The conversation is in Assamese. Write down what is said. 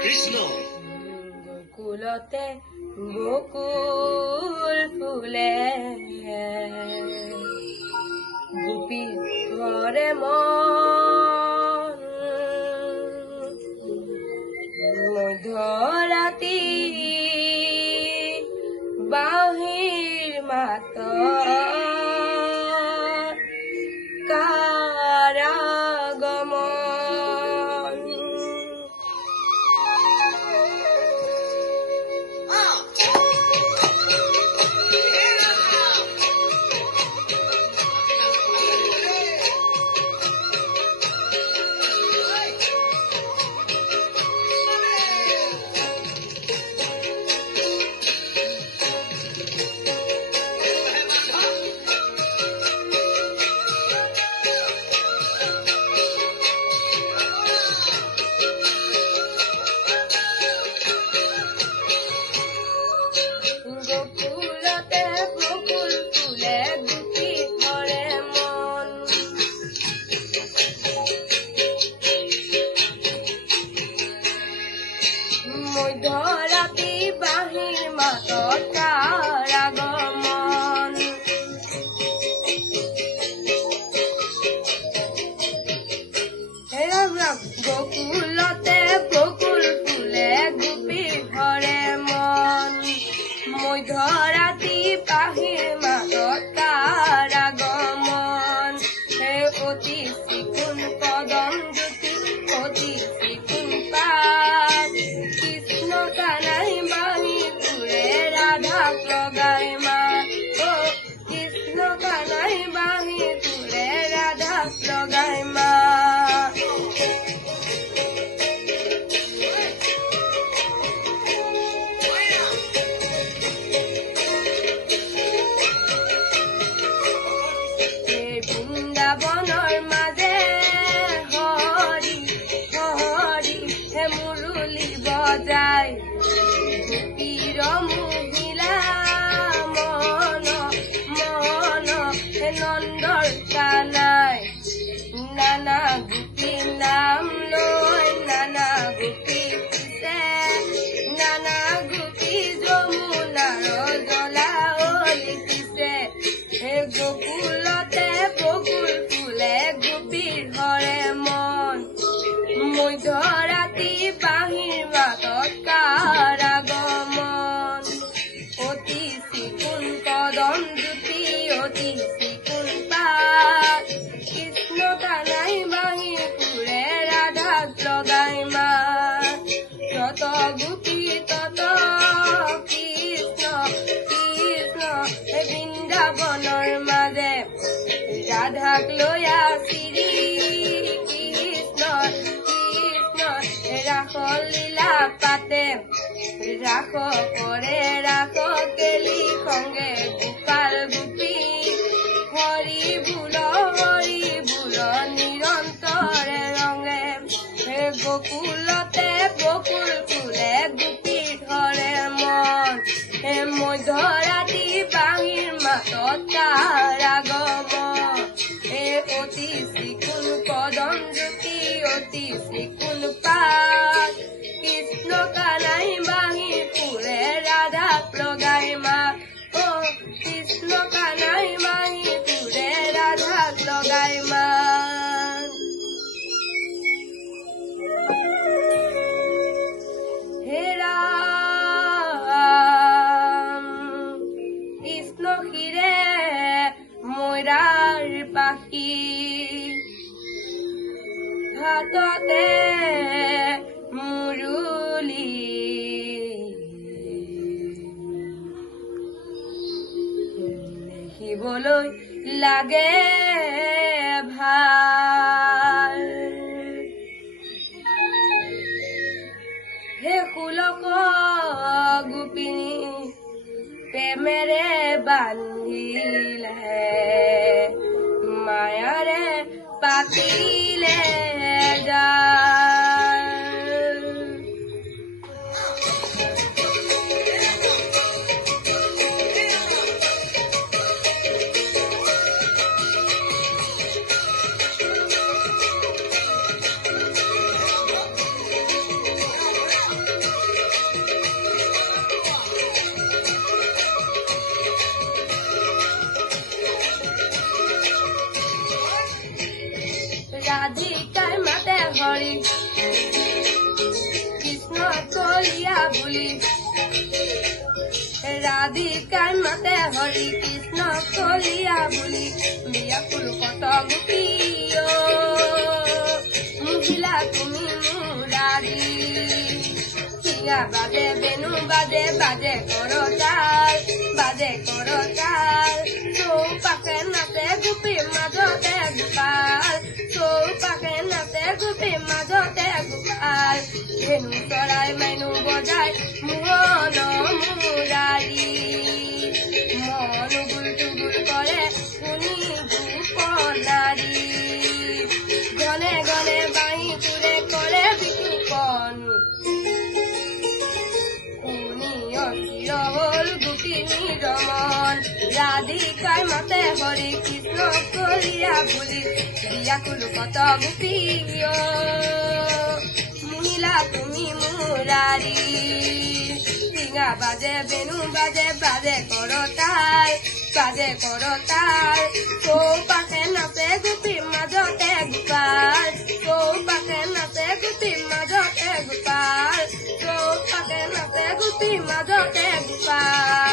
কৃষ্ণ গোকুলতে বকুল ফুলে গোপী ঘৰে মন মধ্যৰাতি বাঁহীৰ মাত কাৰাগমন গোকুলতে বকুল ফুলে গোপী ঘৰে মন মধ্যৰাতি বাঁহীৰ মাতত কাৰাগমন গোকুলতে বকুল ফুলে গোপী ঘৰে মন মধ্যৰাতি বাঁহীৰ মাতত কাৰাগমন হে অতি চিকুণ কদম জ্যোতি অতি চিকুণ পাত কৃষ্ণ কানাই বাঁহী সুৰে ৰাধাক লগাই মাত কৃষ্ণ কানাই বাঁহী সুৰে ৰাধাক লগাই মাত বৃন্দাবনৰ মাজে হৰি হৰি হে মুৰুলী বজাই গোপীৰ মহিলা মন মন হে নন্দৰ কানাই নানা গোপী নাম লৈ নানা গোপী পিছে নানা গোপী যমুনাৰ জলাৱলী পিছে হে গোকুলতে বকুল ফুলে গোপীৰ ঘৰে মন মধ্যৰাতি বাঁহীৰ মাতত কাৰাগমন অতি চিকুণ কদম জ্যোতি অতি চিকুণ পাত কৃষ্ণ কানাই বাঁহী সুৰে ৰাধাক লগাই মাত তত গোপী তত কৃষ্ণ কৃষ্ণ হে বৃন্দাবনৰ মাজে ৰাধাক লৈয়া শ্ৰী কৃষ্ণ কৃষ্ণ ৰাস লীলা পাতে ৰাস কৰে ৰাস কেলি সংগে গোপাল গোপী হৰি বোল নিৰন্তৰে ৰঙে হে গোকুলতে বকুল ফুলে গোপী ঘৰে মন হে মধ্যৰাতি বাঁহীৰ মাতত কাৰাগমন হে অতি চিকুণ কদম জ্যোতি অতি চিকুণ পাত কৃষ্ণ কানাই বাঁহী সুৰে ৰাধাক লগাই মাত কৃষ্ণ কানাই বাঁহী সুৰে ৰাধাক লগাই মাত হে ৰাম কৃষ্ণ শিৰে মৈৰাৰ পাখি হাততে মুৰুলী দেখিবলৈ লাগে ভাল হে সুলক গোপিনী প্ৰেমেৰে বান্ধিলে মায়াৰে পাতিলে জাল হৰি কৃষ্ণ কলিয়া বুলি ৰাধিকাই মাতে হৰি কৃষ্ণ কলিয়া বুলি বিয়াকুল কত গোপী মহিলা তুমি মুৰাৰী শিঙা বাজে বেনু বাজে বাজে কৰতাল চৌপাশে নাচে গোপী মাজতে গোপাল চৌপাশে নাচে গোপী মাজতে গোপাল ধেনু চৰাই মেনু বজাই মোহন মুৰাৰী মন গুল টুগুল কৰে শুনি গোপনাৰী গনে গনে বাঁহী তোৰে কৰে বিকুপন শুনি অস্থিৰ হল গোপিনী ৰমন ৰাধিকাই মাতে হৰি কৃষ্ণ কলিয়া বুলি বিয়াকুল কত গোপী মহিলা তুমি মুৰাৰী শিঙা বাজে বেনু বাজে বাজে কৰতাল চৌপাশে নাচে গোপী মাজতে গোপাল চৌপাশে নাচে গোপী মাজতে গোপাল চৌপাশে নাচে গোপী মাজতে গোপাল